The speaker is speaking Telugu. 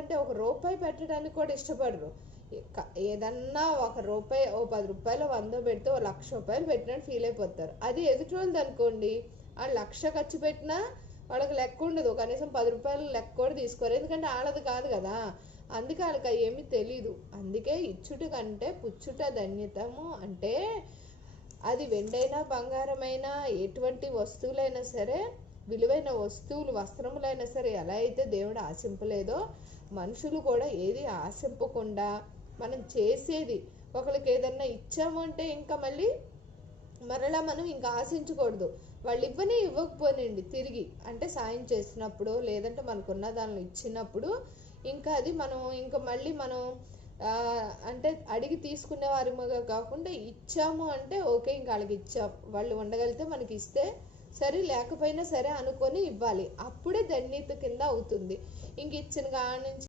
అంటే ఒక రూపాయి పెట్టడానికి కూడా ఇష్టపడరు. ఏదన్నా ఒక రూపాయి, ఓ 10 రూపాయలు 100 పెడితే ఓ 1,00,000 రూపాయలు పెట్టినట్టు ఫీల్ అయిపోతారు. అది ఎదుటోళ్ళది అనుకోండి, ఆ 1,00,000 ఖర్చు పెట్టినా వాళ్ళకి లెక్క ఉండదు, కనీసం 10 రూపాయలు లెక్క కూడా తీసుకోరు, ఎందుకంటే వాళ్ళది కాదు కదా. అందుకే వాళ్ళకి ఏమీ తెలీదు. అందుకే ఇచ్చుట కంటే పుచ్చుట ధన్యతము అంటే, అది వెండైనా బంగారమైనా ఎటువంటి వస్తువులైనా సరే, విలువైన వస్తువులు వస్త్రములైనా సరే ఎలా అయితే దేవుడు ఆశింపలేదో, మనుషులు కూడా ఏది ఆశింపకుండా మనం చేసేది, ఒకరికి ఏదన్నా ఇచ్చాము అంటే ఇంకా మళ్ళీ మరలా మనం ఇంకా ఆశించకూడదు. వాళ్ళు ఇవ్వకపోనండి తిరిగి, అంటే సాయం చేసినప్పుడు లేదంటే మనకున్న దానిలో ఇచ్చినప్పుడు ఇంకా అది మనం ఇంకా మళ్ళీ మనం అంటే అడిగి తీసుకునే వారిగా కాకుండా ఇచ్చాము అంటే ఓకే, ఇంకా వాళ్ళకి ఇచ్చాం, వాళ్ళు ఉండగలిగితే మనకి ఇస్తే సరే, లేకపోయినా సరే అనుకొని ఇవ్వాలి. అప్పుడే ధన్యత కింద అవుతుంది. ఇంక ఇచ్చిన కాడ నుంచి